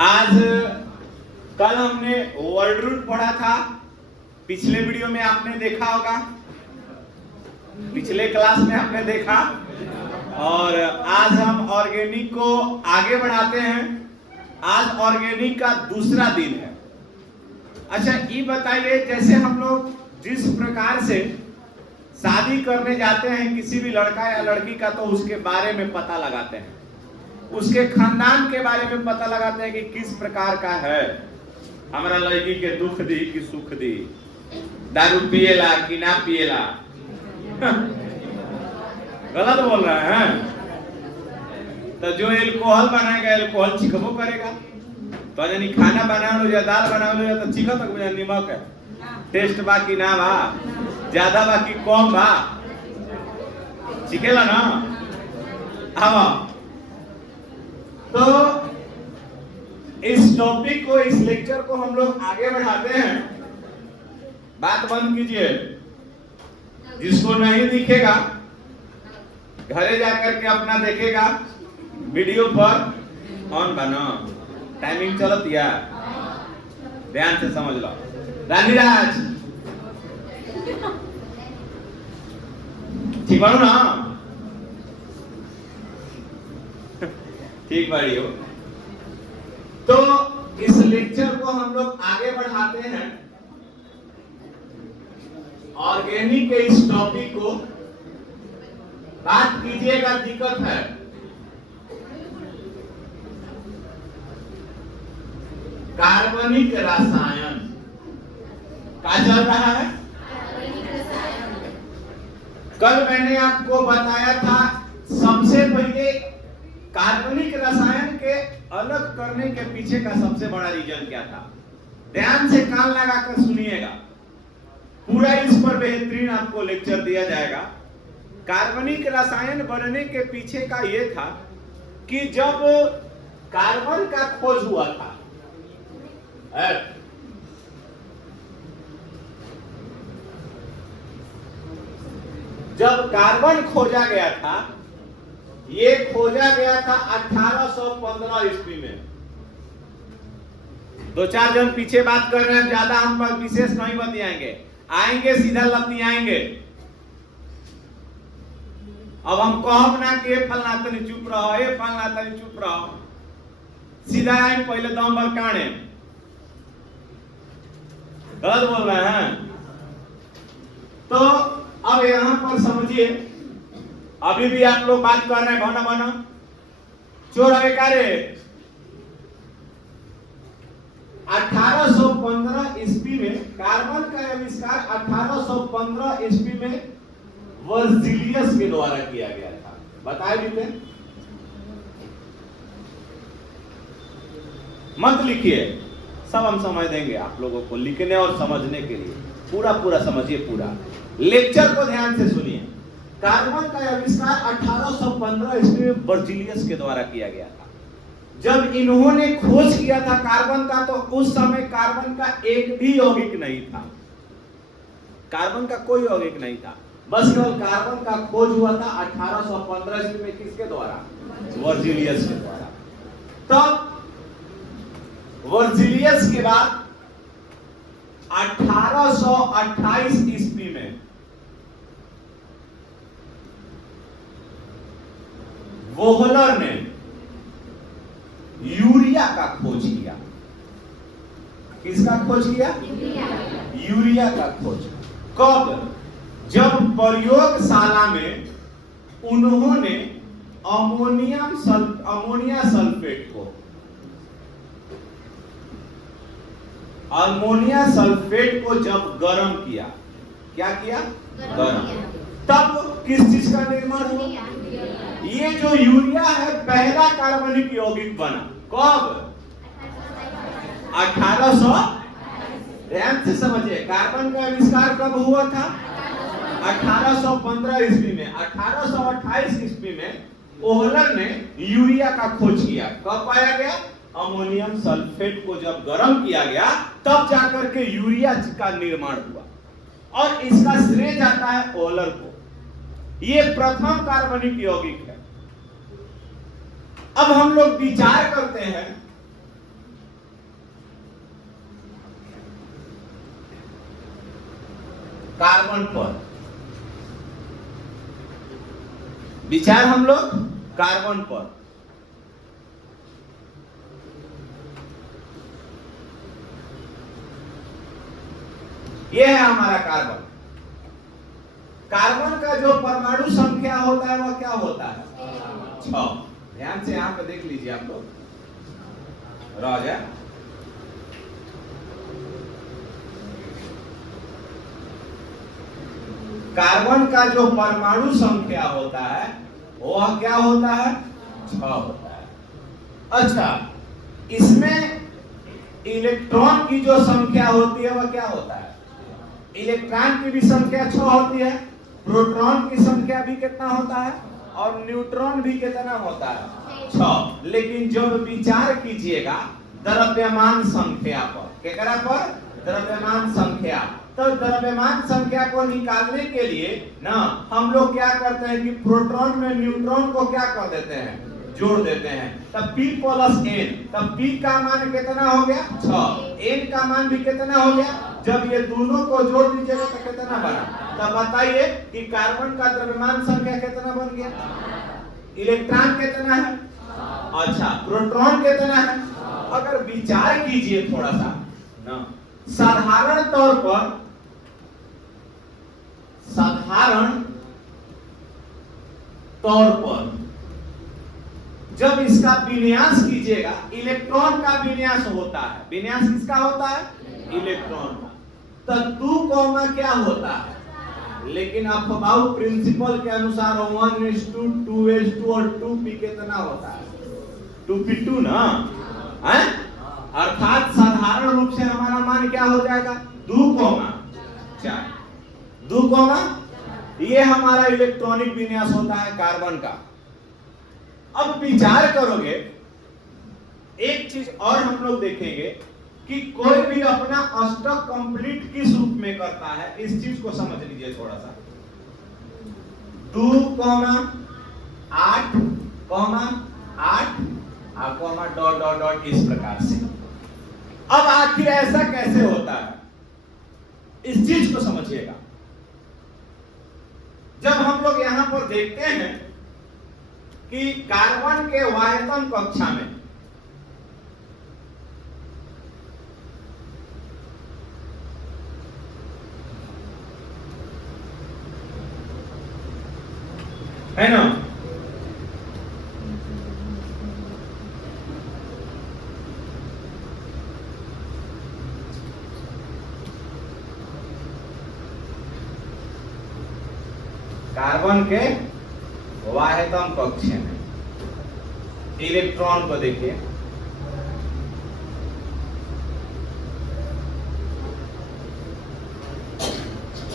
आज कल हमने वर्ड रूट पढ़ा था, पिछले वीडियो में आपने देखा होगा, पिछले क्लास में आपने देखा। और आज हम ऑर्गेनिक को आगे बढ़ाते हैं। आज ऑर्गेनिक का दूसरा दिन है। अच्छा ये बताइए, जैसे हम लोग जिस प्रकार से शादी करने जाते हैं किसी भी लड़का या लड़की का, तो उसके बारे में पता लगाते हैं, उसके खानदान के बारे में पता लगाते हैं कि किस प्रकार का है, हमारा लड़की के दुख दी कि सुख दी, दारू पिएला कि ना पिएला। गलत बोल रहे हैं। तो जो एल्कोहल बनाएगा एल्कोहल चिखबो करेगा। तो यानी खाना बना लो या दाल बना लो तो चिखा तक मुझे नमक है, टेस्ट बाकी ना बा, ज्यादा बाकी कम बा, चिखेला ना। आवा तो इस टॉपिक को, इस लेक्चर को हम लोग आगे बढ़ाते हैं। बात बंद कीजिए, जिसको नहीं दिखेगा घरे जाकर के अपना देखेगा, वीडियो पर ऑन बना, टाइमिंग चलत या ध्यान से समझ लो। रानीराज ठीक बाड़ू ना, ठीक बाड़ी हो। तो इस लेक्चर को हम लोग आगे बढ़ाते हैं। ऑर्गेनिक के इस टॉपिक को बात कीजिएगा, दिक्कत है। कार्बनिक रसायन क्या चल रहा है? कल मैंने आपको बताया था, सबसे पहले कार्बनिक रसायन के अलग करने के पीछे का सबसे बड़ा रीजन क्या था। ध्यान से कान लगाकर सुनिएगा, पूरा इस पर बेहतरीन आपको लेक्चर दिया जाएगा। कार्बनिक रसायन बनने के पीछे का यह था कि जब कार्बन का खोज हुआ था, जब कार्बन खोजा गया था, ये खोजा गया था 1815 ईस्वी में। दो चार जन पीछे बात कर रहे हैं, ज्यादा हम पर विशेष नहीं बतियाएंगे, आएंगे सीधा लतियाएंगे। अब हम कहब ना कि फलना तनी चुप रहो, ये फलना तनी चुप रहो, सीधा आए पहले दम भर काने। गलत बोल रहे हैं। तो अब यहां पर समझिए, अभी भी आप लोग बात कर रहे हैं भना भना चोर है कारे। 1815 ईस्वी में कार्बन का आविष्कार 1815 ईस्वी में वर्जिलियस के द्वारा किया गया था। बताए भी थे, मत लिखिए, सब हम समझ देंगे आप लोगों को, लिखने और समझने के लिए पूरा पूरा समझिए, पूरा लेक्चर को ध्यान से सुनिए। कार्बन का आविष्कार 1815 ईस्वी में वर्जिलियस के द्वारा किया गया था। जब इन्होंने खोज किया था कार्बन का, तो उस समय कार्बन का एक भी यौगिक नहीं था, कार्बन का कोई यौगिक नहीं था, बस केवल कार्बन का खोज हुआ था 1815 ईस्वी में। किसके द्वारा? वर्जिलियस के द्वारा। तब वर्जिलियस के बाद 1828 ईस्वी में वोहलर ने यूरिया का खोज किया। किसका खोज किया? यूरिया का खोज। कब? जब प्रयोगशाला में उन्होंने अमोनिया सल्फेट को, अमोनिया सल्फेट को जब गर्म किया, क्या किया? गर्म। तब किस चीज का निर्माण हुआ? ये जो यूरिया है, पहला कार्बनिक यौगिक बना। कब? 1800। ध्यान से समझिए, कार्बन का आविष्कार कब हुआ था? 1815 ईस्वी में। 1828 ईस्वी में ओहलर ने यूरिया का खोज किया। कब पाया गया? अमोनियम सल्फेट को जब गर्म किया गया, तब जाकर के यूरिया का निर्माण हुआ, और इसका श्रेय जाता है ओहलर को। ये प्रथम कार्बनिक यौगिक है। अब हम लोग विचार करते हैं कार्बन पर, विचार हम लोग कार्बन पर। यह है हमारा कार्बन। कार्बन का जो परमाणु संख्या होता है वह क्या होता है? 6। ध्यान से यहां पर देख लीजिए आप लोग, राजा कार्बन का जो परमाणु संख्या होता है वह क्या होता है? 6 होता है। अच्छा, इसमें इलेक्ट्रॉन की जो संख्या होती है वह क्या होता है? इलेक्ट्रॉन की भी संख्या 6 होती है, प्रोटॉन की संख्या भी कितना होता है, और न्यूट्रॉन भी कितना होता है? 6। लेकिन जब विचार कीजिएगा द्रव्यमान संख्या पर, केकरा पर? द्रव्यमान संख्या। तो द्रव्यमान संख्या को निकालने के लिए ना हम लोग क्या करते हैं कि प्रोटॉन में न्यूट्रॉन को क्या कर देते हैं? जोड़ देते हैं। तब P प्लस N, तब P का मान कितना हो गया? 6। N का मान भी कितना हो गया? जब ये दोनों को जोड़ दीजिएगा तो कितना बना? तब बताइए कि कार्बन का द्रव्यमान संख्या कितना बन गया? इलेक्ट्रॉन कितना है? अच्छा, प्रोटॉन कितना है? अगर विचार कीजिए थोड़ा सा ना, साधारण तौर पर जब इसका विन्यास कीजिएगा, इलेक्ट्रॉन का विन्यास होता है। विन्यास किसका होता है? इलेक्ट्रॉन का। तो 2 क्या होता है? लेकिन अफबाऊ प्रिंसिपल के अनुसार 1:2:2 और 2p कितना होता है? 2p2 ना है? अर्थात साधारण रूप से हमारा मान क्या हो जाएगा? 2,4। 2, ये हमारा इलेक्ट्रॉनिक विन्यास होता है कार्बन का। अब विचार करोगे, एक चीज और हम लोग देखेंगे कि कोई भी अपना अष्टक कंप्लीट किस रूप में करता है, इस चीज को समझ लीजिए थोड़ा सा। 2, 8, 8 डॉट डॉट डॉट इस प्रकार से। अब आखिर ऐसा कैसे होता है, इस चीज को समझिएगा। जब हम लोग यहां पर देखते हैं कि कार्बन के वायतन कक्षा में है ना, कार्बन के वायतन कक्ष में इलेक्ट्रॉन को देखिए,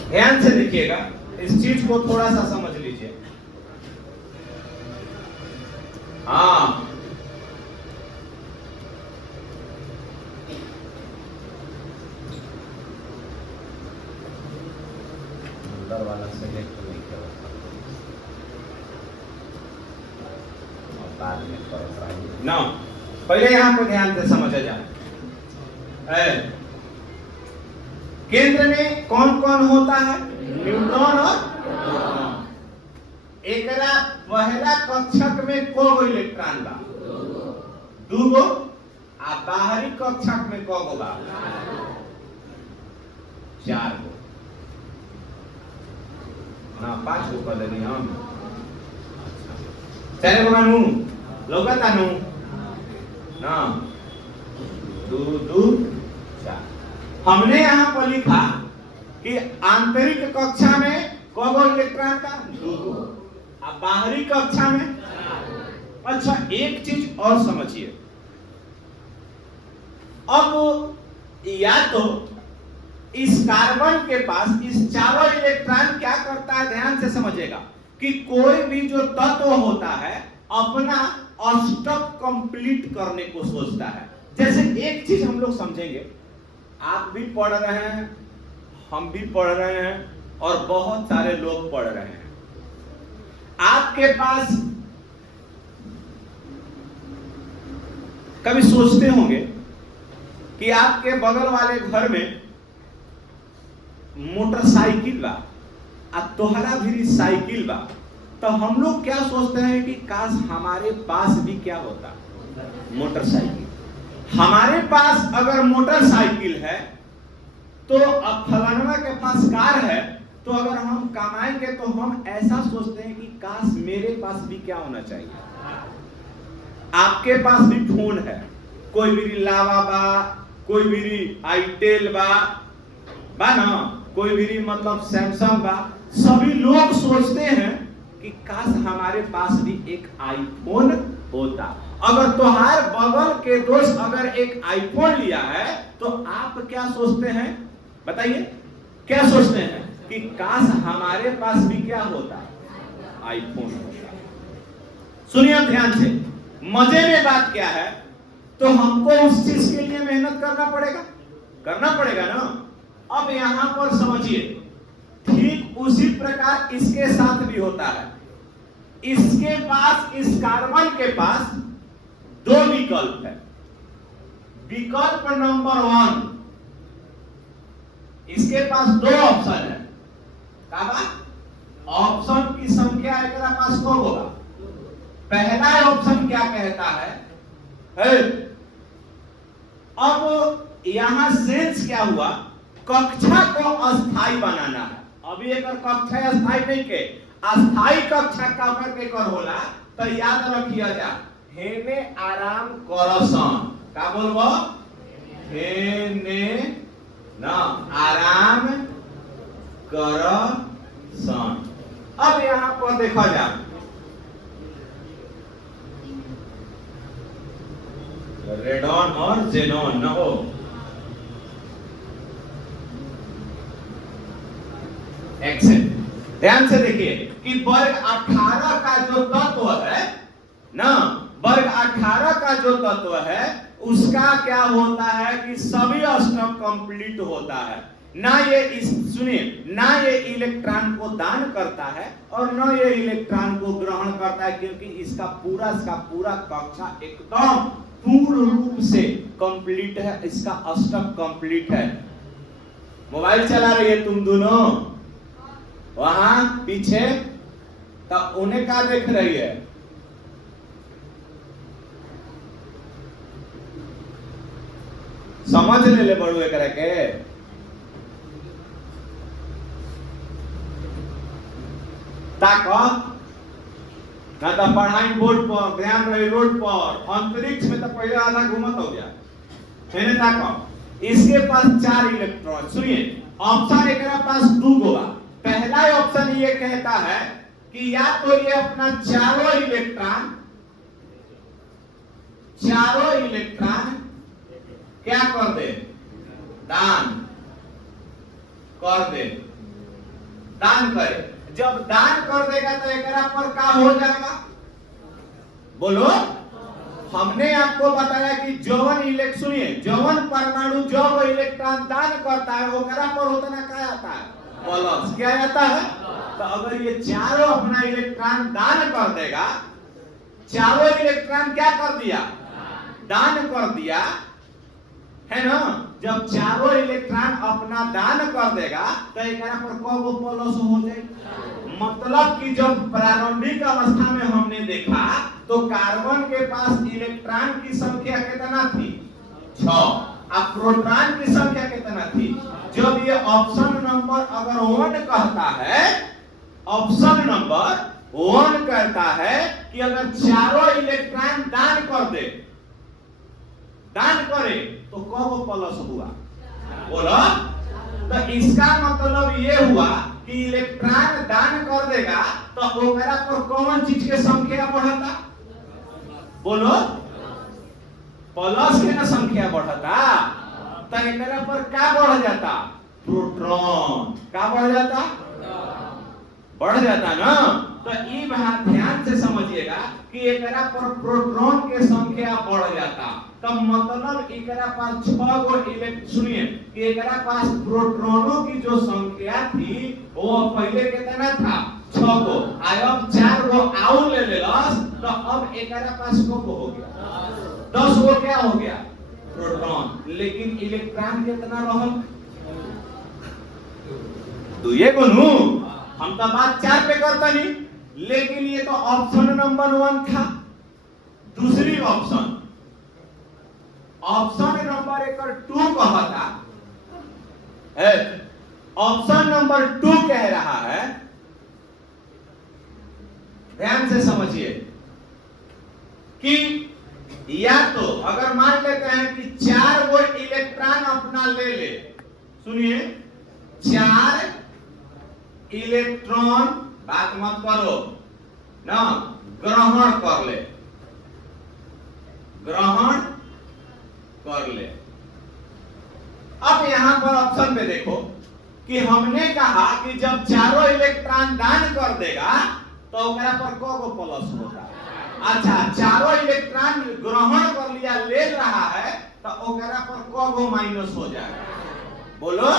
ध्यान से देखिएगा, इस चीज को थोड़ा सा समझ लीजिए। हाँ, अंदर वाला सेलेक्ट नहीं करो, बाद में करो ना, पहले यहां पर ध्यान से समझा जाए। केंद्र में कौन कौन होता है? न्यूट्रॉन और प्रोटॉन। एकरा पहला कक्षक में को इलेक्ट्रॉन बा? 2 गो। आ बाहरी कक्षक में को बा? 4 गो ना, 5 गो कर देनी हम। 4 गो मानू लोगता नु ना, 2 2 4। हमने यहां पर लिखा कि आंतरिक कक्षा में कौन इलेक्ट्रॉन का? 2 गो। अब बाहरी कक्षा में? अच्छा, एक चीज और समझिए। अब या तो इस कार्बन के पास इस चारों इलेक्ट्रॉन क्या करता है, ध्यान से समझिएगा, कि कोई भी जो तत्व होता है अपना अष्टक कंप्लीट करने को सोचता है। जैसे एक चीज हम लोग समझेंगे, आप भी पढ़ रहे हैं, हम भी पढ़ रहे हैं, और बहुत सारे लोग पढ़ रहे हैं। आपके पास कभी सोचते होंगे कि आपके बगल वाले घर में मोटरसाइकिल बा आ तोहरा भी साइकिल बा, तो हम लोग क्या सोचते हैं कि काश हमारे पास भी क्या होता, मोटरसाइकिल। हमारे पास अगर मोटरसाइकिल है तो अब फलाना के पास कार है, तो अगर हम कमाएंगे तो हम ऐसा सोचते हैं कि काश मेरे पास भी क्या होना चाहिए। आपके पास भी फोन है, कोई भी लावा बा, कोई भी आईटेल बा ना, कोई भी मतलब सैमसंग बा। सभी लोग सोचते हैं कि काश हमारे पास भी एक आईफोन होता। अगर तुम्हारे बगल के दोस्त अगर एक आईफोन लिया है तो आप क्या सोचते हैं, बताइए क्या सोचते हैं कि काश हमारे पास भी क्या होता, आईफोन होता। सुनिए ध्यान से, मजे में बात क्या है, तो हमको उस चीज के लिए मेहनत करना पड़ेगा ना। अब यहां पर समझिए, ठीक उसी प्रकार इसके साथ भी होता है। इसके पास, इस कार्बन के पास दो विकल्प है। विकल्प नंबर 1, इसके पास दो ऑप्शन है। ऑप्शन की संख्या एकरा पास कब होगा? पहला ऑप्शन क्या कहता है, अब यहां सेंस क्या हुआ, कक्षा को अस्थाई बनाना है। अभी एक कक्षा अस्थाई नहीं के, अस्थाई कक्षा का करके कर होला, तो याद रखिए जा, हेने आराम करसन, का बोलबो, हेने ना आराम करसन। अब यहां पर देखा जाए, रेडॉन और जेनॉन न हो, एक्सेंट। ध्यान से देखिए कि वर्ग 18 का जो तत्व है ना, वर्ग 18 का जो तत्व है उसका क्या होता है कि सभी अष्टक कंप्लीट होता है। ना ये सुनिए, ना ये इलेक्ट्रॉन को दान करता है और ना ये इलेक्ट्रॉन को ग्रहण करता है, क्योंकि इसका पूरा कक्षा एकदम पूर्ण रूप से कंप्लीट है, इसका अष्टक कंप्लीट है। मोबाइल चला रही है तुम दोनों वहां पीछे, तब उन्हें क्या देख रही है, समझ ले बड़ू एक के ताकत ना, तो पढ़ाई बोर्ड पर ध्यान रही, रोड पर, अंतरिक्ष में तो पहले आधा घूमत हो गया मैंने ताकत। इसके पास 4 इलेक्ट्रॉन। सुनिए, ऑप्शन एक पास 2 होगा। पहला ऑप्शन ये कहता है कि या तो ये अपना चारों इलेक्ट्रॉन क्या कर दे, दान करे। जब दान कर देगा तो एकरा पर क्या हो जाएगा, बोलो। हमने आपको बताया कि जवन परमाणु जब इलेक्ट्रॉन दान करता है ओकरा पर उतना क्या आता है, प्लस। क्या आता है? तो अगर ये चारों अपना इलेक्ट्रॉन दान कर देगा, चारों इलेक्ट्रॉन क्या कर दिया, दान कर दिया, है ना। जब चारों इलेक्ट्रॉन अपना दान कर देगा तो एकरा पर कब प्लस हो जाएगा। मतलब कि जब प्रारंभिक अवस्था में हमने देखा तो कार्बन के पास इलेक्ट्रॉन की संख्या कितना थी, 6, और प्रोटॉन की संख्या कितना थी। जब ये ऑप्शन नंबर अगर 1 कहता है, ऑप्शन नंबर 1 कहता है कि अगर चारों इलेक्ट्रॉन दान करे तो कब प्लस हुआ, बोलो। तो इसका मतलब ये हुआ कि इलेक्ट्रॉन दान कर देगा तो ओकरा पर कौन चीज के संख्या बढ़ता, बोलो, प्लस के ना संख्या बढ़ता। तो एकरा पर क्या बढ़ जाता, प्रोटॉन। क्या बढ़ जाता ना। तो ये बात ध्यान से समझिएगा कि एकरा पर प्रोटॉन के संख्या बढ़ जाता। तो मतलब एकरा पास 6 गो सुनिए कि एकरा पास प्रोटॉनों की जो संख्या थी वो पहले कितना था, 6 गो। अब 4 गो आउ ले लेलस, तो अब एकरा पास कब हो गया, 10 गो क्या हो गया, प्रोटॉन। लेकिन इलेक्ट्रॉन कितना रहल, दुए गुनू हम तो बात 4 पे करता नहीं, लेकिन ये तो ऑप्शन नंबर 1 था। दूसरी ऑप्शन नंबर 2 कहता है, ऑप्शन नंबर 2 कह रहा है, ध्यान से समझिए कि या तो अगर मान लेते हैं कि 4 वो इलेक्ट्रॉन अपना ले, सुनिए 4 इलेक्ट्रॉन, बात मत करो ना, ग्रहण कर ले। अब यहां पर ऑप्शन पे देखो कि हमने कहा कि जब चारों इलेक्ट्रॉन दान कर देगा तो ओकरा पर को प्लस होगा। अच्छा, चारों इलेक्ट्रॉन ग्रहण कर लिया, ले रहा है, तो ओकरा पर को माइनस हो जाएगा। बोलो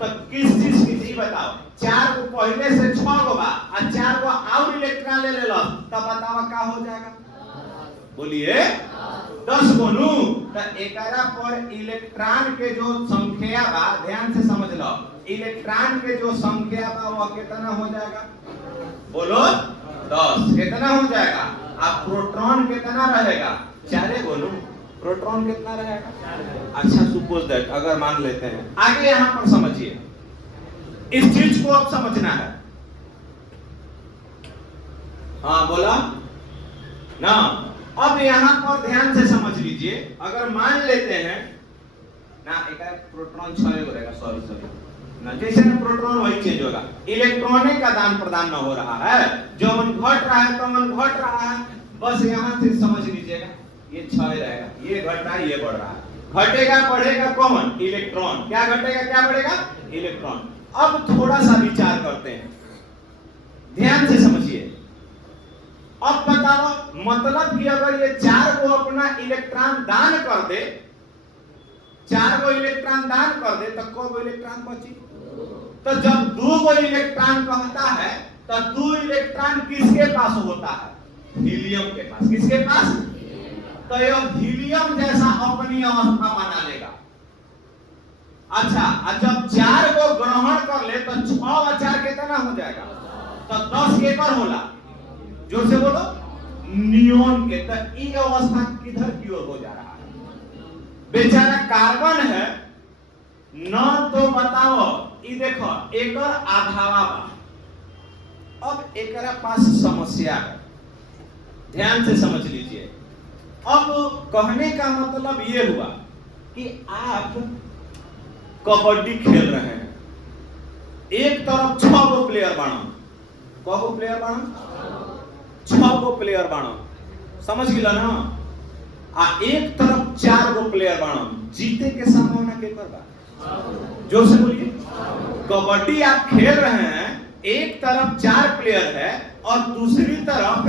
तो किस चीज की बताओ? 4 को पहले से 6 गो बा और 4 को और इलेक्ट्रॉन ले लो, तब बताओ क्या हो जाएगा? बोलिए 10 गो नू। तो एकरा पर इलेक्ट्रॉन के जो संख्या बा, ध्यान से समझ लो, इलेक्ट्रॉन के जो संख्या बा वो कितना हो जाएगा? बोलो 10 कितना हो जाएगा? अब प्रोटॉन कितना रहेगा? 4 गो नू। प्रोटॉन कितना रहेगा? अच्छा, सपोज दैट अगर मान लेते हैं, आगे यहां पर समझिए, इस चीज को अब समझना है। हाँ बोला ना। अब यहां पर ध्यान से समझ लीजिए, अगर मान लेते हैं ना, एक प्रोटॉन 6 रहेगा, सॉरी ना, जैसे ना प्रोटॉन वही चेंज होगा, इलेक्ट्रॉनिक का दान प्रदान न हो रहा है, जो मन घट रहा है तो मन घट रहा है। बस यहां से समझ लीजिएगा, ये 6 रहेगा, ये घट रहा है, ये बढ़ रहा है, घटेगा बढ़ेगा कौन? इलेक्ट्रॉन। क्या घटेगा क्या बढ़ेगा? इलेक्ट्रॉन। अब थोड़ा सा विचार करते हैं, ध्यान से समझिए। अब बताओ, मतलब कि अगर ये 4 को अपना इलेक्ट्रॉन दान कर दे, 4 को इलेक्ट्रॉन दान कर दे, तो को इलेक्ट्रॉन बची? तो जब 2 को इलेक्ट्रॉन कहता है तो 2 इलेक्ट्रॉन किसके पास होता है? हीलियम के पास। किसके पास? तो यह हीलियम जैसा अपनी अवस्था बना लेगा। अच्छा, जब 4 को ग्रहण कर ले तो 6 और 4 कितना हो जाएगा? तो 10 केकर होला? जोर से बोलो, नियोन के। तो ई अवस्था किधर की ओर हो जा रहा है? बेचारा कार्बन है न, तो बताओ, ई देखो एकर आधावा बा। अब एकरा पास समस्या है, ध्यान से समझ लीजिए। अब कहने का मतलब ये हुआ कि आप कबड्डी खेल रहे हैं, एक तरफ 6 गो प्लेयर बाणो, को प्लेयर बाणो? 6 गो प्लेयर बाणो, समझ गिला ना। एक तरफ 4 गो प्लेयर बाणो, जीते के संभावना के पर बा? जोर से बोलिए। कबड्डी आप खेल रहे हैं, एक तरफ 4 प्लेयर है और दूसरी तरफ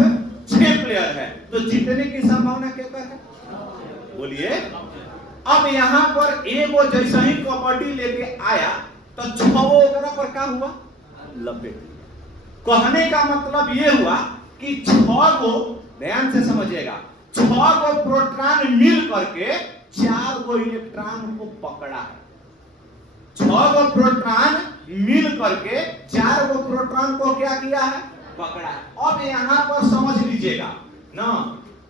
6 प्लेयर है, तो जीतने की संभावना के पर है? बोलिए। अब यहां पर एगो जैसा ही कबड्डी लेके आया तो 6 ओकरा पर क्या हुआ? लपेट। कहने का मतलब ये हुआ कि 6 को, ध्यान से समझिएगा, 6 को प्रोटॉन मिल करके 4 को इलेक्ट्रॉन को पकड़ा है। 6 को प्रोटॉन मिल करके 4 को प्रोटॉन को क्या किया है? पकड़ा है। अब यहां पर समझ लीजिएगा ना,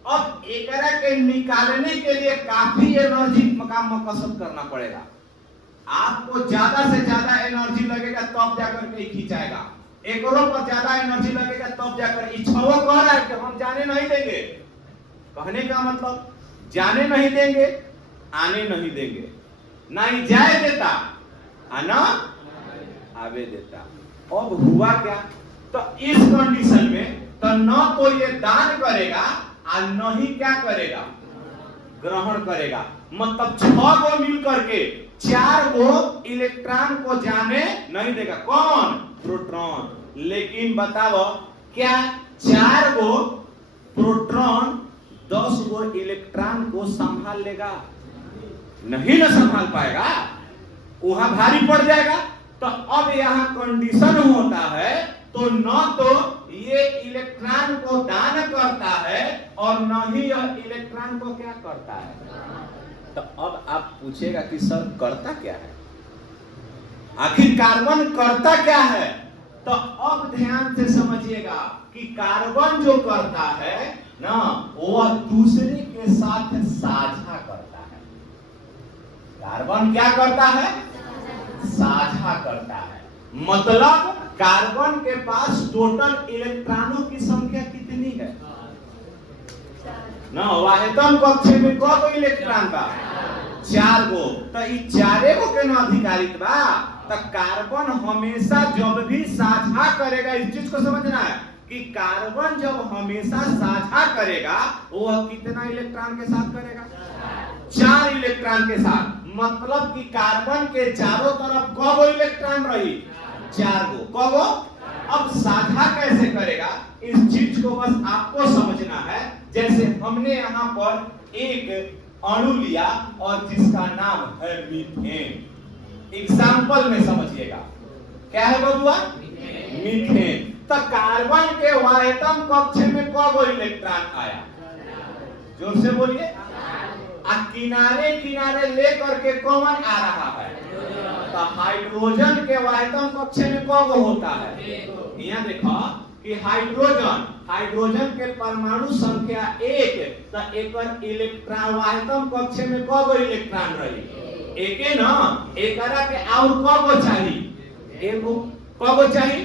अब एकरा के निकालने के लिए काफी एनर्जी का मकसद करना पड़ेगा। आपको ज्यादा से ज्यादा एनर्जी लगेगा तब जाकर के खींचाएगा, एकरों पर ज्यादा एनर्जी लगेगा तब जाकर। इच्छाओं कह रहा है कि हम जाने नहीं देंगे, कहने का मतलब जाने नहीं देंगे, आने नहीं देंगे, ना ही जाए देता ना आवे देता। अब हुआ क्या? तो इस कंडीशन में तो न तो ये दान करेगा और न ही क्या करेगा? ग्रहण करेगा। मतलब 6 को मिल करके 4 को इलेक्ट्रॉन को जाने नहीं देगा। कौन? प्रोटॉन। लेकिन बताओ, क्या 4 को प्रोटॉन 10 को इलेक्ट्रॉन को संभाल लेगा? नहीं ना संभाल पाएगा, वहां भारी पड़ जाएगा। तो अब यहां कंडीशन होता है, तो न तो ये इलेक्ट्रॉन को दान करता है और न ही यह इलेक्ट्रॉन को क्या करता है। तो अब आप पूछेगा कि सर करता क्या है? आखिर कार्बन करता क्या है? तो अब ध्यान से समझिएगा कि कार्बन जो करता है ना, वह दूसरे के साथ साझा करता है। कार्बन क्या करता है? साझा करता है। मतलब कार्बन के पास टोटल इलेक्ट्रॉनों की संख्या कितनी है ना? वाहितम कक्ष में कौन गो इलेक्ट्रॉन बा? 4 गो। तो ई 4 गो के ना अधिकारित बा। तो कार्बन हमेशा जब भी साझा करेगा, इस चीज को समझना है कि कार्बन जब हमेशा साझा करेगा, वह कितना इलेक्ट्रॉन के साथ करेगा? 4 इलेक्ट्रॉन के साथ। मतलब कि कार्बन के चारों तरफ कौन इलेक्ट्रॉन रही? 4 गो। कौन? अब साझा कैसे करेगा, इस चीज को बस आपको समझना है। जैसे हमने यहाँ पर एक अणु लिया और जिसका नाम है मीथेन। एग्जाम्पल में समझिएगा, क्या है बबुआ? मीथेन। तो कार्बन के वाहितम कक्ष में कौन इलेक्ट्रॉन आया? जोर से बोलिए। किनारे किनारे लेकर के कौन आ रहा है? तो हाइड्रोजन के वाहितम कक्ष में कौन होता है? यहाँ देखो कि हाइड्रोजन के परमाणु संख्या 1। तो एक इलेक्ट्रॉन वाहितम कक्ष में कौन इलेक्ट्रॉन रही? एक है ना। एकरा के और कौन चाहिए? एगो। कौन चाहिए?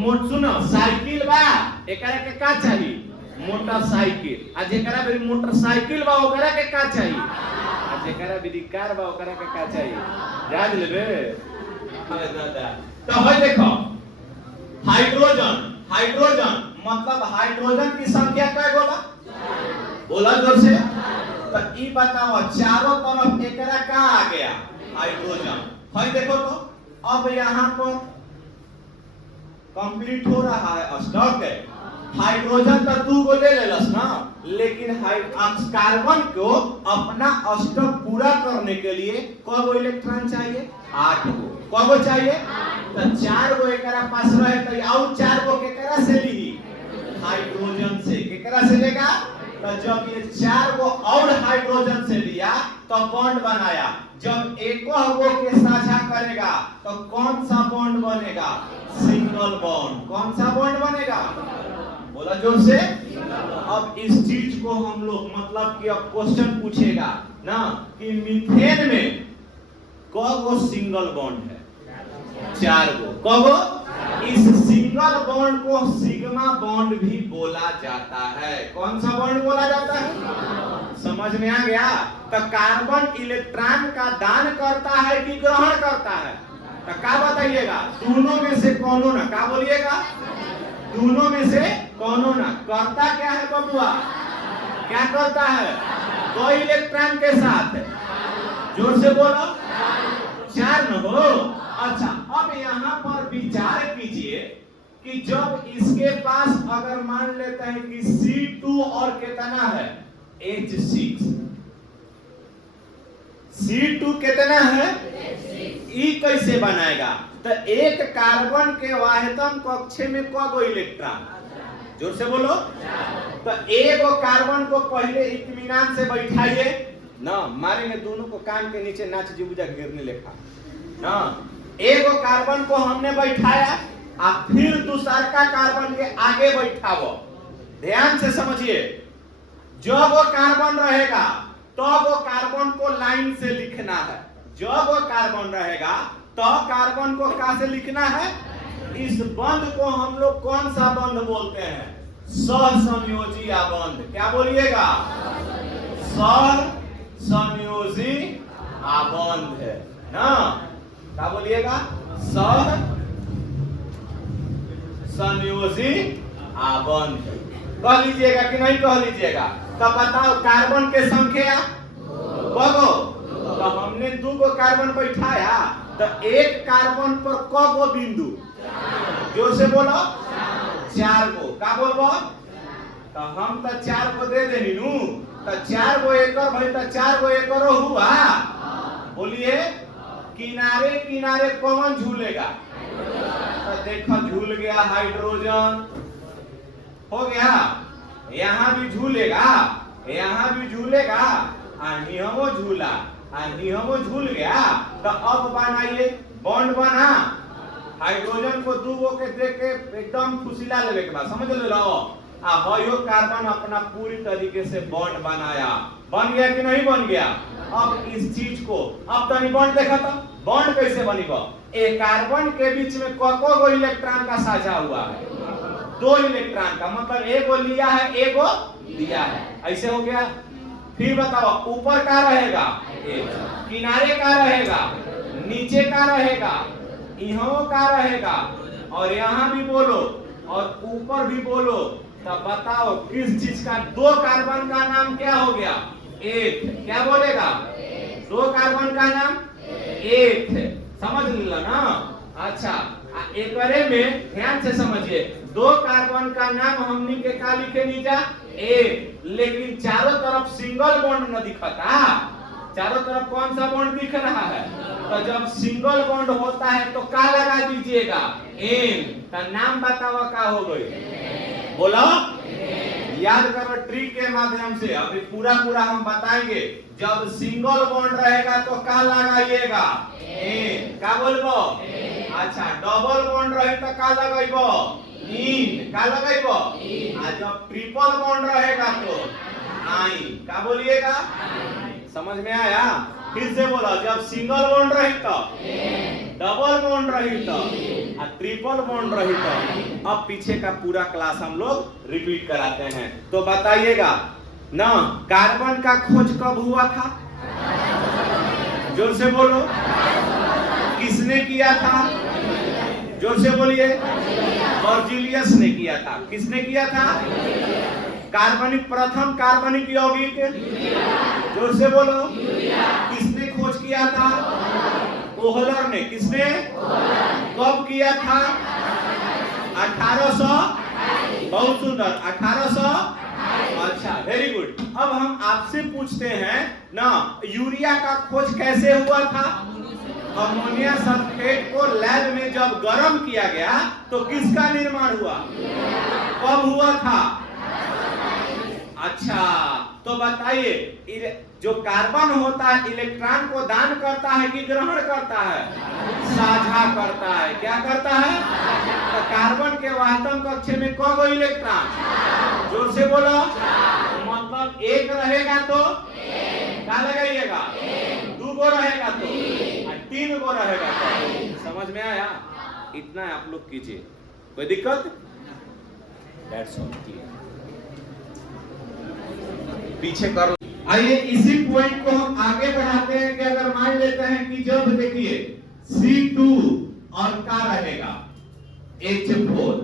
सुनो, साइकिल बा, एकरा के का चाहिए? मोटरसाइकिल। आ जेकरा भी मोटरसाइकिल बा ओकरा के का चाहिए? आ जेकरा भी कार बा ओकरा के का चाहिए? याद लेबे। अरे दादा, तो भाई देखो, हाइड्रोजन मतलब हाइड्रोजन की संख्या क्या बोला? बोला जोर से। तो ई बताओ, चारों तरफ एकरा का आ गया? हाइड्रोजन। भाई देखो तो अब यहाँ पर कंप्लीट हो रहा है स्टॉक है। हाइड्रोजन तो 2 गो ले लेलस ना, लेकिन कार्बन को अपना स्टॉक पूरा करने के लिए कौन गो इलेक्ट्रॉन चाहिए? 8 गो। कौन गो चाहिए? तो 4 गो एकरा पास रहे तो और 4 गो केकरा से ली? हाइड्रोजन से। केकरा से लेगा? तो जब ये 4 गो और हाइड्रोजन से लिया तो बॉन्ड बनाया। जब एक गो के साझा करेगा तो कौन सा बॉन्ड बनेगा? Single bond. कौन सा बॉन्ड बनेगा? बोला जोर से। अब इस चीज को हम लोग मतलब कि अब क्वेश्चन पूछेगा ना कि मीथेन में कौन गो सिंगल बॉन्ड है? 4 गो। कौन गो? इस सिंगल बॉन्ड को सिग्मा बॉन्ड भी बोला जाता है। कौन सा बॉन्ड बोला जाता है? समझ में आ गया? तो कार्बन इलेक्ट्रॉन का दान करता है कि ग्रहण करता है? तो क्या बताइएगा? दोनों में से कौन ना? क्या बोलिएगा? दोनों में से कौन ना? करता क्या है बबुआ? क्या करता है? कोई इलेक्ट्रॉन के साथ? जोर से बोलो। 4 न हो। अच्छा, अब यहाँ पर विचार कीजिए कि जब इसके पास अगर मान लेते हैं कि C2 और कितना है? H6। C2 कितना है? ई कैसे बनाएगा? तो एक कार्बन के वाहितम कक्ष में कौन इलेक्ट्रॉन? जोर से बोलो। तो एक कार्बन को पहले इत्मीनान से बैठाइए ना, मारेंगे दोनों को कान के नीचे नाच जिबुजा गिरने लेखा ना। एक कार्बन को हमने बैठाया, आप फिर दूसरा का कार्बन के आगे बैठाओ। ध्यान से समझिए, जब वो कार्बन रहेगा तो वो कार्बन को लाइन से लिखना है। जब वो कार्बन रहेगा तो कार्बन को कहां से लिखना है? इस बंध को हम लोग कौन सा बंध बोलते हैं? सहसंयोजी आबंध। क्या बोलिएगा? सहसंयोजी आबंध है ना। क्या बोलिएगा? सहसंयोजी आबंध। कह लीजिएगा कि नहीं कह लीजिएगा? तो बताओ कार्बन के संख्या कगो? तो हमने 2 गो कार्बन बैठाया, तो एक कार्बन पर कगो बिंदु? जोर से बोलो। 4 गो। का बोलबो? तो हम तो 4 गो दे देनी नू। तो 4 गो एकर भाई, तो 4 गो एकर हुआ। बोलिए, किनारे किनारे कौन झूलेगा? तो देखो झूल गया हाइड्रोजन। हो गया। यहाँ भी झूलेगा, यहाँ भी झूलेगा, हिमो झूला, हिमो झूल गया। तो अब बनाइए बॉन्ड बना, हाइड्रोजन को दू गो के देख के एकदम फुसिला लेवे के बाद समझ ले लो आ हयो कार्बन अपना पूरी तरीके से बॉन्ड बनाया, बन गया कि नहीं बन गया। अब इस चीज को अब तनी बॉन्ड देखा तो बॉन्ड कैसे बनेगा। एक कार्बन के बीच में को इलेक्ट्रॉन का साझा हुआ है, 2 इलेक्ट्रॉन का, मतलब एगो लिया है एगो दिया है, ऐसे हो गया। फिर बताओ ऊपर का रहेगा एक, किनारे का रहेगा, नीचे का रहेगा, यहाँ का रहेगा, और यहाँ भी बोलो और ऊपर भी बोलो। तब बताओ किस चीज का 2 कार्बन का नाम क्या हो गया, एक। क्या बोलेगा, 2 कार्बन का नाम एक, समझ लिया ना। अच्छा एक बारे में ध्यान से समझिए, 2 कार्बन का नाम हमनी के का लिखे नीचा एक, लेकिन चारों तरफ सिंगल बॉन्ड न दिखता, चारों तरफ कौन सा बॉन्ड दिख रहा है। तो जब सिंगल बॉन्ड होता है तो का लगा दीजिएगा एन, तो नाम बताओ का हो गई, बोलो। याद करो ट्रिक के माध्यम से, अभी पूरा हम बताएंगे। जब सिंगल बॉन्ड रहेगा तो का लगाइएगा एन, का बोलबो। अच्छा डबल बॉन्ड रहे तो का लगाइबो इन, का लगाइबो। आ जब ट्रिपल बॉन्ड रहेगा तो आई, का बोलिएगा। समझ में आया। फिर से बोलो, जब सिंगल बॉन्ड रही तो, डबल बॉन्ड रही तो, ट्रिपल बॉन्ड रही तो। अब पीछे का पूरा क्लास हम लोग रिपीट कराते हैं, तो बताइएगा ना कार्बन का खोज कब हुआ था, जोर से बोलो। किसने किया था, जोर से बोलिए। बर्जीलियस ने किया था। किसने किया था, कार्बनिक, प्रथम कार्बनिक यौगिक, जोर से बोलो। किसने खोज किया था, ओहलर ने। किसने, कब किया था, 1800, बहुत सुंदर, 1800। अच्छा वेरी गुड। अब हम आपसे पूछते हैं ना, यूरिया का खोज कैसे हुआ था। अमोनिया सल्फेट को लैब में जब गर्म किया गया तो किसका निर्माण हुआ, कब हुआ था। अच्छा तो बताइए, जो कार्बन होता है इलेक्ट्रॉन को दान करता है कि ग्रहण करता है, साझा करता है। क्या करता है, तो कार्बन के वाहतम कक्ष में कौन इलेक्ट्रॉन, जोर से बोलो। मतलब एक रहेगा तो क्या लगाइएगा, 2 गो रहेगा तो, 3 गो रहेगा तो। समझ में आया। इतना आप लोग कीजिए, कोई दिक्कत। That's all. पीछे करो। आइए इसी पॉइंट को हम आगे बढ़ाते हैं कि अगर मान लेते हैं कि जब देखिए C2 और का रहेगा H4,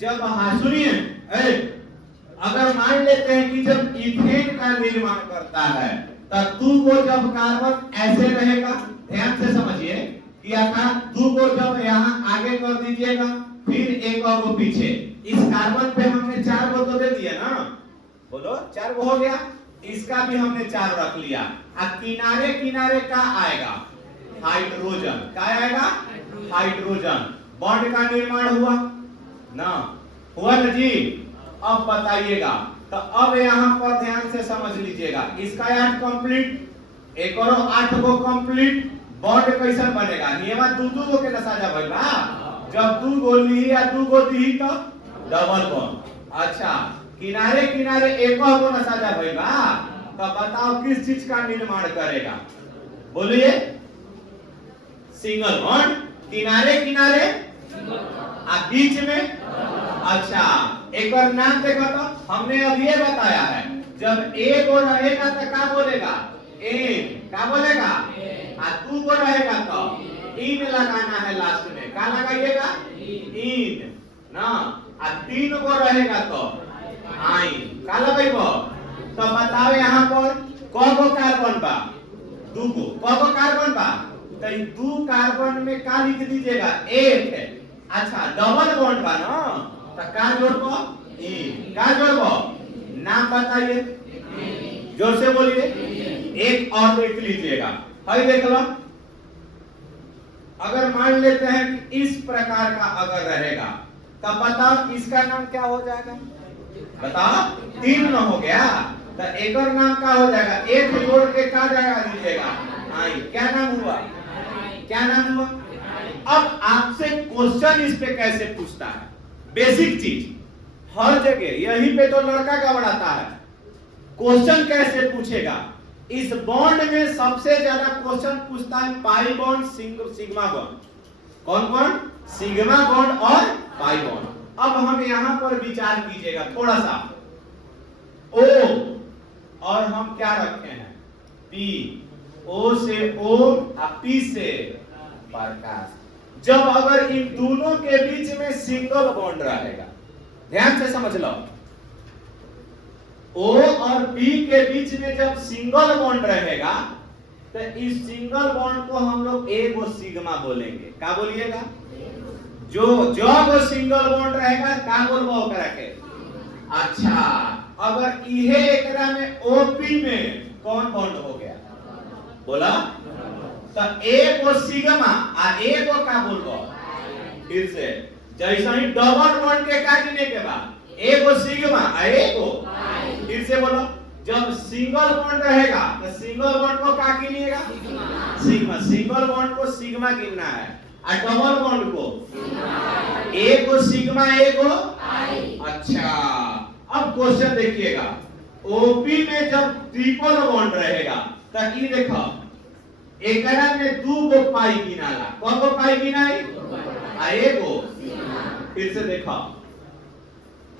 जब सुनिए, अगर मान लेते हैं कि जब इथेन का निर्माण करता है तब 2 को जब कार्बन ऐसे रहेगा, ध्यान से समझिए कि आकार 2 को जब यहाँ आगे कर दीजिएगा, फिर एक और को पीछे। इस कार्बन पे हमने 4 को तो दे दिया ना, बोलो 4 को हो गया। इसका भी हमने 4 रख लिया। अब किनारे किनारे का आएगा हाइड्रोजन, क्या आएगा, हाइड्रोजन। बॉन्ड का निर्माण हुआ ना, हुआ ना जी। अब बताइएगा, तो अब यहाँ पर ध्यान से समझ लीजिएगा, इसका 8 कंप्लीट, एक और 8 को कंप्लीट। बॉन्ड कैसा बनेगा, नियमा 2 गो के साझा भइल बा। जब 2 गो ली या 2 गो दी तो डबल बॉन्ड। अच्छा किनारे किनारे एक को न साझा भइल बा, तो बताओ किस चीज का निर्माण करेगा, बोलिए। सिंगल बॉन्ड, किनारे किनारे आ बीच में। अच्छा एक और नाम देखो, तो हमने अब ये बताया है, जब एक और रहेगा तो क्या बोलेगा, एन, क्या बोलेगा। आ 2 को रहेगा तो इन लगाना है लास्ट में, क्या लगाइएगा, इन ना। आ 3 को रहेगा तो आइन, का लगाइबो। तो बताओ यहाँ पर कगो कार्बन बा, 2 को, कगो कार्बन बा, तो 2 कार्बन में का लिख दीजिएगा, 1 है। अच्छा डबल बॉन्ड बा ना, तो का जोड़बो, इन, का जोड़बो, नाम बताइए, जोर से बोलिए। एक और लिख लीजिएगा, है देख लो। अगर मान लेते हैं कि इस प्रकार का अगर रहेगा, तब बताओ इसका नाम क्या हो जाएगा, बताओ। 3 न हो गया, तो एक और नाम क्या हो जाएगा, एक जोड़ के क्या जाएगा दीजिएगा, आई। क्या नाम हुआ, क्या नाम हुआ, अब आपसे क्वेश्चन इस पे कैसे पूछता है, बेसिक चीज हर जगह यही पे तो लड़का घबराता है। क्वेश्चन कैसे पूछेगा, इस बॉन्ड में सबसे ज्यादा क्वेश्चन पूछता है पाई बॉन्ड, सिग्मा बॉन्ड। कौन बॉन्ड? सिग्मा बॉन्ड और पाई बॉन्ड। अब हम यहां पर विचार कीजिएगा थोड़ा सा, ओ और हम क्या रखे हैं, पी, ओ से ओ और पी से प्रकाश। जब अगर इन दोनों के बीच में सिंगल बॉन्ड रहेगा, ध्यान से समझ लो, ओ और पी के बीच में जब सिंगल बॉन्ड रहेगा तो इस सिंगल बॉन्ड को हम लोग एगो सिग्मा बोलेंगे। क्या बोलिएगा? जो वो सिंगल बॉन्ड रहेगा क्या बोलबो ओकरा के? अच्छा, अगर इहे एकरा में ओपी में कौन बॉन्ड हो गया, बोला तो एगो सिग्मा आ एगो का बोलबो। फिर से जैसे ही डबल बॉन्ड के काटने के बाद एगो सिग्मा आ एगो, फिर से बोलो, जब सिंगल बॉन्ड रहेगा तो सिंगल बॉन्ड को क्या गिनिएगा? सिग्मा। सिंगल बॉन्ड को सिग्मा गिनना है और डबल बॉन्ड को एक को सिग्मा, एक को अच्छा। अब क्वेश्चन देखिएगा, ओपी में जब ट्रिपल बॉन्ड रहेगा तो ये देखो एकरा में दो गो पाई गिनाला। कौन गो पाई गिनाई? एगो। फिर से देखो,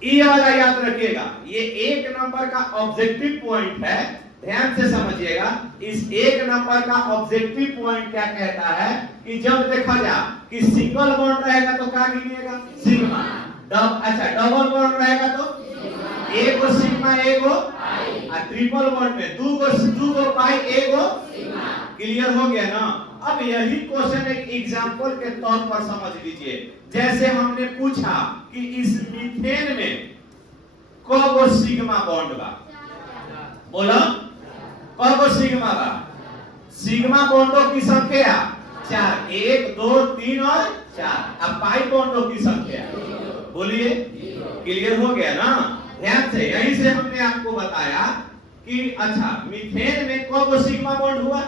ये वाला याद रखिएगा, ये एक नंबर का ऑब्जेक्टिव पॉइंट है, ध्यान से समझिएगा। इस एक नंबर का ऑब्जेक्टिव पॉइंट क्या कहता है कि जब देखा जा कि सिंगल बॉन्ड रहेगा तो क्या गिनिएगा? सिग्मा। अच्छा, डबल बॉन्ड रहेगा तो एगो सिग्मा एगो, और ट्रिपल बॉन्ड में दो गो पाई एगो। क्लियर हो गया ना? अब यही क्वेश्चन एक एग्जांपल के तौर पर समझ लीजिए। जैसे हमने पूछा कि इस मीथेन में कौगो सिग्मा बॉन्ड बा, बोला कौगो सिग्मा बा? सिग्मा बॉन्डों की संख्या 4, 1 2 3 और 4। अब पाई बॉन्डों की संख्या बोलिए। क्लियर हो गया ना? ध्यान से, यहीं से हमने आपको बताया कि अच्छा मीथेन में कौगो सिग्मा बॉन्ड हुआ।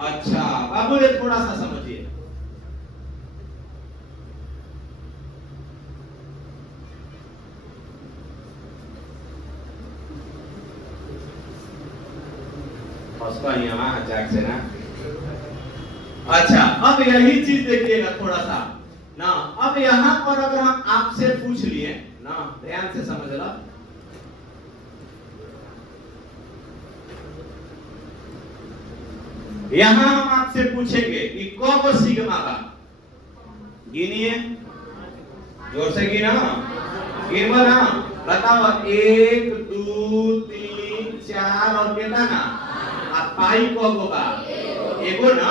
अच्छा बाबू ये थोड़ा सा समझिए, जाग से ना। अच्छा अब यही चीज देखिएगा थोड़ा सा ना। अब यहां पर अगर हम आपसे पूछ लिए ना, ध्यान से समझ लो, यहां हम आपसे पूछेंगे कि कौगो सिग्मा का गिनिए, जोर से गिना, गिनवा ना, बताओ 1 2 3 4 और कितना ना? अब पाई कौगो बा? एगो ना।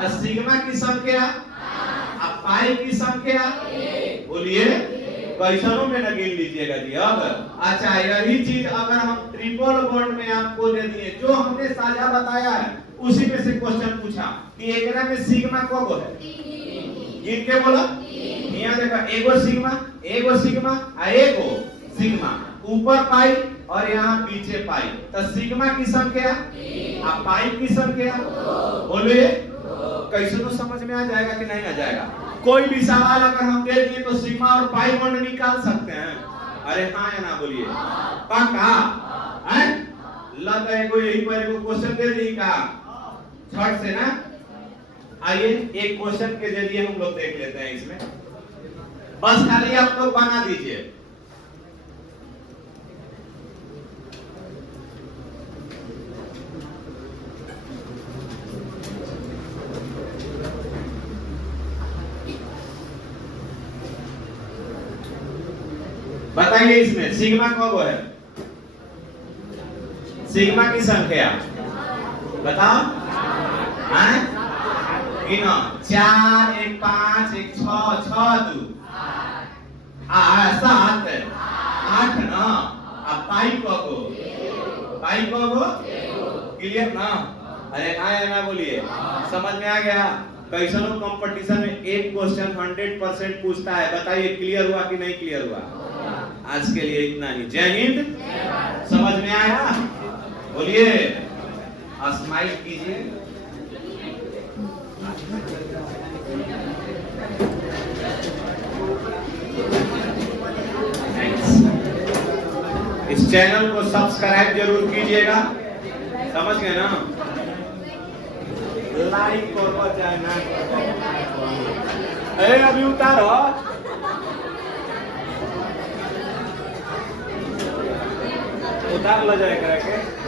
तो सिग्मा की संख्या, अब पाई की संख्या बोलिए, क्वेश्चनों में न गिन लीजिएगा जी। अब अच्छा यही चीज अगर हम ट्रिपल बॉन्ड में आपको दे दिए, जो हमने साझा बताया है उसी में से क्वेश्चन पूछा कि एकरा में सिग्मा कौगो है? गिन के बोला। यहाँ देखा एगो सिग्मा आ एगो सिग्मा, ऊपर पाई और यहाँ पीछे पाई। तो सिग्मा की संख्या आ पाई की संख्या बोलिए। कैसे तो समझ में आ जाएगा कि नहीं आ जाएगा? कोई भी सवाल अगर हम दे दिए तो सिग्मा और पाई बॉन्ड निकाल सकते हैं। अरे हाँ या ना बोलिए, पक्का है? लगा है कोई यही पर एगो क्वेश्चन दे दी का झट से ना। आइए एक क्वेश्चन के जरिए हम लोग देख लेते हैं इसमें, बस खाली आप लोग बना दीजिए। बताइए इसमें सिग्मा कौगो है? सिग्मा की संख्या बताओ। गिनो 4 1 5 1 6 6 2 7 8 9। अब पाई कौगो? पाई कौगो? क्लियर ना? अरे हाँ या ना बोलिए, समझ में आ गया? कैसनो कंपटीशन में एक क्वेश्चन 100% पूछता है। बताइए क्लियर हुआ कि नहीं क्लियर हुआ? आज के लिए इतना ही। जय हिंद। समझ में आया? बोलिए, स्माइल कीजिए। इस चैनल को सब्सक्राइब जरूर कीजिएगा, समझ गए ना? लाइक और बजाना, अभी उतारो, उतार लो जाए करके।